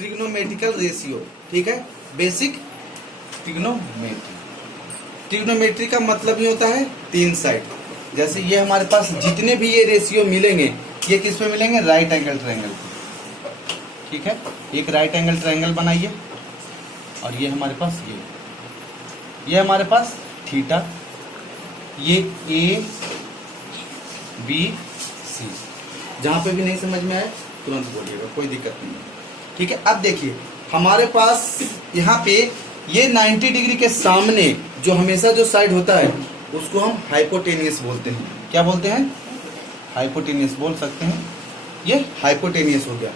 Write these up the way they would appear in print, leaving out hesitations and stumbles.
Trigonometrical ratio, ठीक है, basic trigonometry. Trigonometry का मतलब ही होता है तीन साइड। जैसे ये हमारे पास जितने भी ये रेशियो मिलेंगे ये किस पे मिलेंगे, राइट एंगल ट्रायंगल पे, ठीक है। एक राइट एंगल ट्रायंगल बनाइए और ये हमारे पास ये हमारे पास थीटा, ये ए बी सी। जहां पे भी नहीं समझ में आए तुरंत बोलिएगा, कोई दिक्कत नहीं है, ठीक है। अब देखिए हमारे पास यहाँ पे ये 90 डिग्री के सामने जो हमेशा जो साइड होता है उसको हम हाइपोटेनियस बोलते हैं। क्या बोलते हैं, हाइपोटेनियस बोल सकते हैं, ये हाइपोटेनियस हो गया।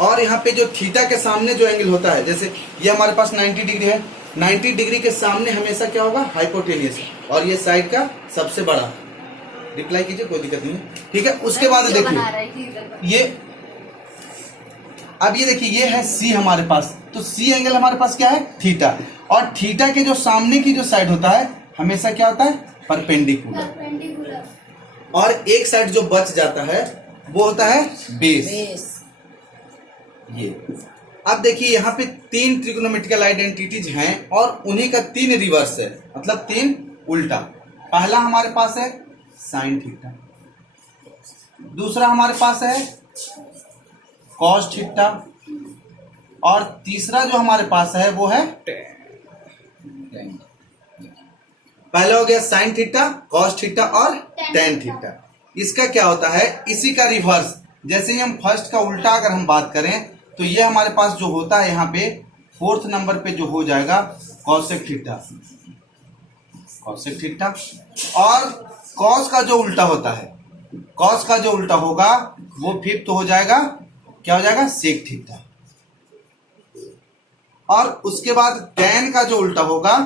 और यहाँ पे जो थीटा के सामने जो एंगल होता है, जैसे ये हमारे पास 90 डिग्री है, 90 डिग्री के सामने हमेशा क्या होगा, हाइपोटेनियस, और ये साइड का सबसे बड़ा। रिप्लाई कीजिए, कोई दिक्कत नहीं है, ठीक है। उसके बाद देखिए ये, अब ये देखिए ये है सी हमारे पास, तो सी एंगल हमारे पास क्या है, थीटा। और थीटा के जो सामने की जो साइड होता है हमेशा क्या होता है, परपेंडिकुलर। और एक साइड जो बच जाता है वो होता है बेस। ये अब देखिए यहाँ पे तीन ट्रिग्नोमेट्रिकल आइडेंटिटीज हैं और उन्हीं का तीन रिवर्स है, मतलब तीन उल्टा। पहला हमारे पास है साइन थीटा, दूसरा हमारे पास है कॉस थीटा, और तीसरा जो हमारे पास है वो है टेन। पहला हो गया साइन थीटा, कॉस थीटा और टेन थीटा। इसका क्या होता है, इसी का रिवर्स। जैसे ही हम फर्स्ट का उल्टा अगर हम बात करें तो ये हमारे पास जो होता है यहाँ पे फोर्थ नंबर पे जो हो जाएगा कॉसेक थीटा, कॉसेक थीटा। और कॉस का जो उल्टा होता है, कॉस का जो उल्टा होगा वो फिफ्थ हो जाएगा, क्या हो जाएगा, सेक थीटा। और उसके बाद टेन का जो उल्टा होगा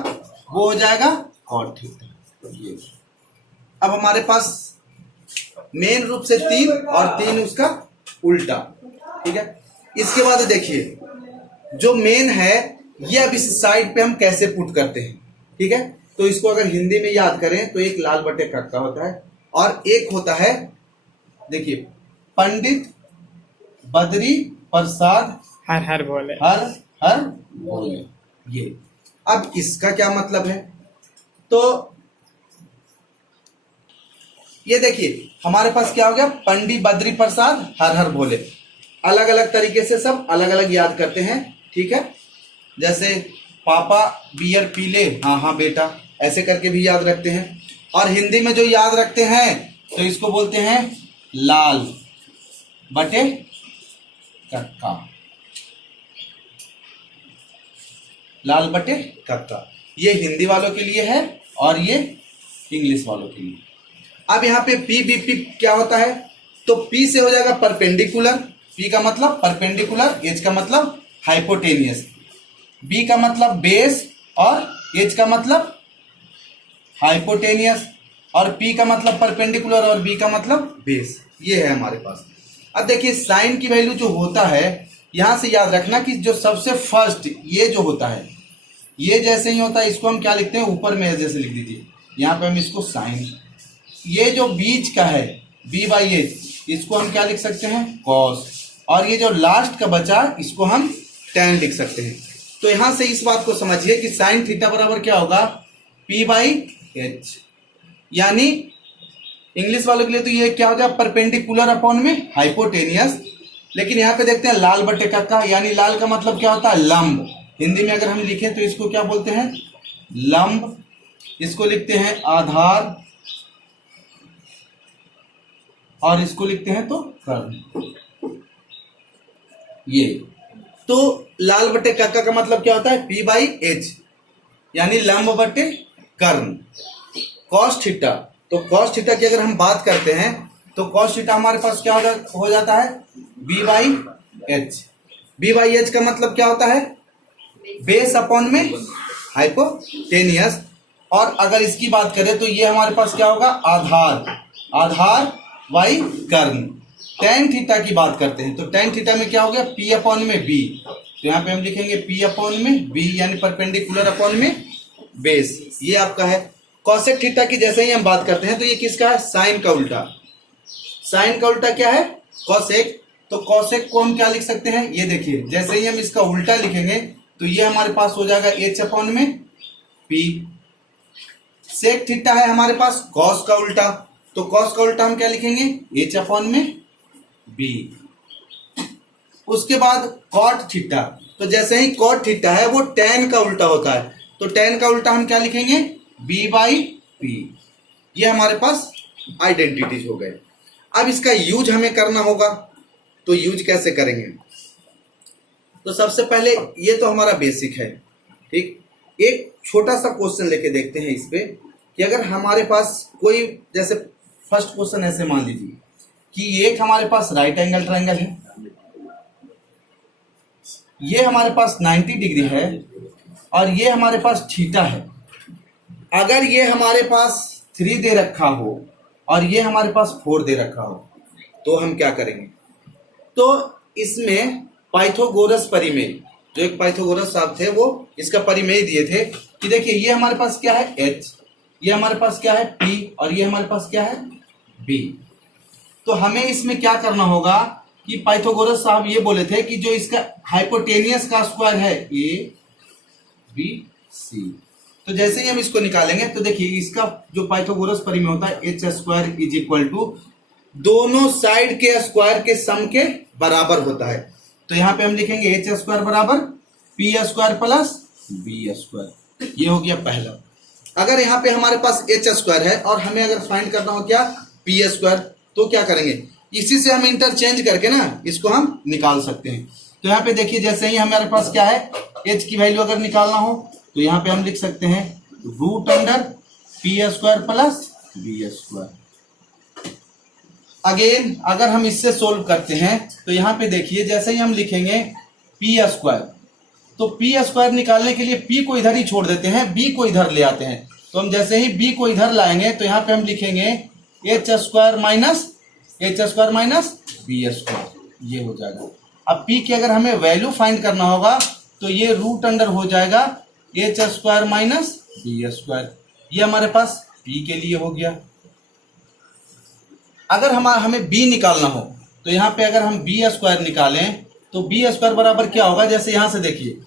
वो हो जाएगा कॉट थीटा। ये अब हमारे पास मेन रूप से तीन और तीन उसका उल्टा, ठीक है। इसके बाद देखिए जो मेन है ये अब इस साइड पे हम कैसे पुट करते हैं, ठीक है। तो इसको अगर हिंदी में याद करें तो एक लाल बटे कक्का होता है और एक होता है, देखिए, पंडित बद्री प्रसाद हर हर बोले, हर हर बोले। ये अब इसका क्या मतलब है, तो ये देखिए हमारे पास क्या हो गया, पंडित बद्री प्रसाद हर हर भोले। अलग अलग तरीके से सब अलग अलग याद करते हैं, ठीक है। जैसे पापा बियर पी ले, हाँ हाँ बेटा, ऐसे करके भी याद रखते हैं। और हिंदी में जो याद रखते हैं तो इसको बोलते हैं लाल बटे कक्का, लाल बटे कक्का। ये हिंदी वालों के लिए है और ये इंग्लिश वालों के लिए। अब यहाँ पे पी बी पी क्या होता है, तो पी से हो जाएगा परपेंडिकुलर, पी का मतलब परपेंडिकुलर, एच का मतलब हाइपोटेनियस, बी का मतलब बेस और एच का मतलब हाइपोटेनियस, और पी का मतलब परपेंडिकुलर और बी का मतलब बेस। ये है हमारे पास। अब देखिए साइन की वैल्यू जो होता है, यहां से याद रखना कि जो सबसे फर्स्ट ये जो होता है, ये जैसे ही होता है इसको हम क्या लिखते हैं, ऊपर में जैसे लिख दीजिए, यहाँ पे हम इसको साइन। ये जो बीच का है बी बाई एच, इसको हम क्या लिख सकते हैं, कॉस। और ये जो लास्ट का बचा इसको हम टेन लिख सकते हैं। तो यहां से इस बात को समझिए कि साइन थीटा बराबर क्या होगा, पी बाई एच। यानी इंग्लिश वालों के लिए तो ये क्या हो जाए, परपेंडिकुलर अपॉन में हाइपोटेनियस। लेकिन यहाँ पे देखते हैं लाल बटे कक्का, यानी लाल का मतलब क्या होता है, लंब। हिंदी में अगर हम लिखें तो इसको क्या बोलते हैं, लंब। इसको लिखते हैं आधार और इसको लिखते हैं तो कर्ण। ये तो लाल बटे कक्का का मतलब क्या होता है, पी बाई एच, यानी लंब बटे कर्ण। कॉस थीटा, तो कॉस थीटा की अगर हम बात करते हैं तो कॉस थीटा हमारे पास क्या हो जाता है, B by H. B by H का मतलब क्या होता है, बेस अपॉन में हाइपोटेनियस। और अगर इसकी बात करें तो ये हमारे पास क्या होगा, आधार, आधार बाई कर्ण। टेन थीटा की बात करते हैं तो टेन थीटा में क्या हो गया, पी अपॉन में बी। तो यहाँ पे हम लिखेंगे पी अपॉन में बी, यानी परपेंडिकुलर अपॉन में बेस। ये आपका है। कॉसेक थीटा की जैसे ही हम बात करते हैं तो ये किसका है, साइन का उल्टा। साइन का उल्टा क्या है, कॉसेक। तो कॉसेक को हम क्या लिख सकते हैं, ये देखिए जैसे ही हम इसका उल्टा लिखेंगे तो ये हमारे पास हो जाएगा एच अपॉन में पी। सेक थीटा है हमारे पास कॉस का उल्टा, तो कॉस का उल्टा हम क्या लिखेंगे, एच अपॉन में बी। उसके बाद कॉट थीटा, तो जैसे ही कॉट थीटा है वो टैन का उल्टा होता है, तो टैन का उल्टा हम क्या लिखेंगे, बी बाई पी। ये हमारे पास आइडेंटिटीज हो गए। अब इसका यूज हमें करना होगा, तो यूज कैसे करेंगे, तो सबसे पहले ये तो हमारा बेसिक है, ठीक। एक छोटा सा क्वेश्चन लेके देखते हैं इस पे कि अगर हमारे पास कोई, जैसे फर्स्ट क्वेश्चन ऐसे मान लीजिए कि एक हमारे पास राइट एंगल ट्रायंगल है, ये हमारे पास 90 डिग्री है और ये हमारे पास थीटा है। अगर ये हमारे पास 3 दे रखा हो और ये हमारे पास 4 दे रखा हो तो हम क्या करेंगे, तो इसमें पाइथागोरस परिमेय, जो एक पाइथागोरस साहब थे वो इसका परिमेय दिए थे कि देखिए ये हमारे पास क्या है h, ये हमारे पास क्या है p और ये हमारे पास क्या है b। तो हमें इसमें क्या करना होगा कि पाइथागोरस साहब ये बोले थे कि जो इसका हाइपोटेनियस का स्क्वायर है a b c, तो जैसे ही हम इसको निकालेंगे तो देखिए इसका जो पाइथागोरस परिमेय होता है H square is equal to दोनों साइड के स्क्वायर के सम के बराबर होता है। तो यहाँ पे हम लिखेंगे एच स्क्वायर बराबर P square plus B square, ये हो गया पहला। अगर यहाँ पे हमारे पास एच स्क्वायर है और हमें अगर फाइंड करना हो क्या पी स्क्वायर, तो क्या करेंगे, इसी से हम इंटरचेंज करके ना इसको हम निकाल सकते हैं। तो यहाँ पे देखिए जैसे ही हमारे पास क्या है एच की वैल्यू अगर निकालना हो तो यहाँ पे हम लिख सकते हैं root under P square plus B square. Again अगर हम इससे सोल्व करते हैं तो यहाँ पे देखिए जैसे ही हम लिखेंगे पी स्क्वायर, तो पी स्क्वायर निकालने के लिए पी को इधर ही छोड़ देते हैं, बी को इधर ले आते हैं। तो हम जैसे ही बी को इधर लाएंगे तो यहाँ पे हम लिखेंगे H square minus B square, ये हो जाएगा। अब पी की अगर हमें वैल्यू फाइंड करना होगा तो ये रूट अंडर हो जाएगा H square minus B square, ये हमारे पास पी के लिए हो गया। अगर हमें b निकालना हो तो यहाँ पे अगर हम बी स्क्वायर निकालें तो बी स्क्वायर बराबर क्या होगा, जैसे यहाँ से देखिए